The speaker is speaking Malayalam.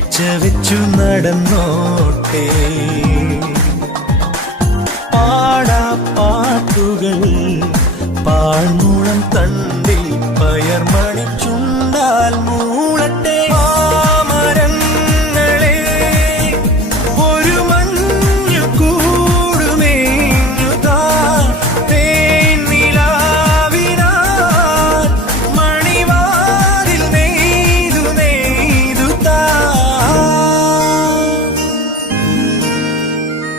കാഴ്ച വെച്ചു നടന്നോട്ടെ. പാടാ പാട്ടുകൾ പാഴ്മൂളം തണ്ടിൽ പയർമണിച്ചുണ്ടാൽ മൂളട്ടെ.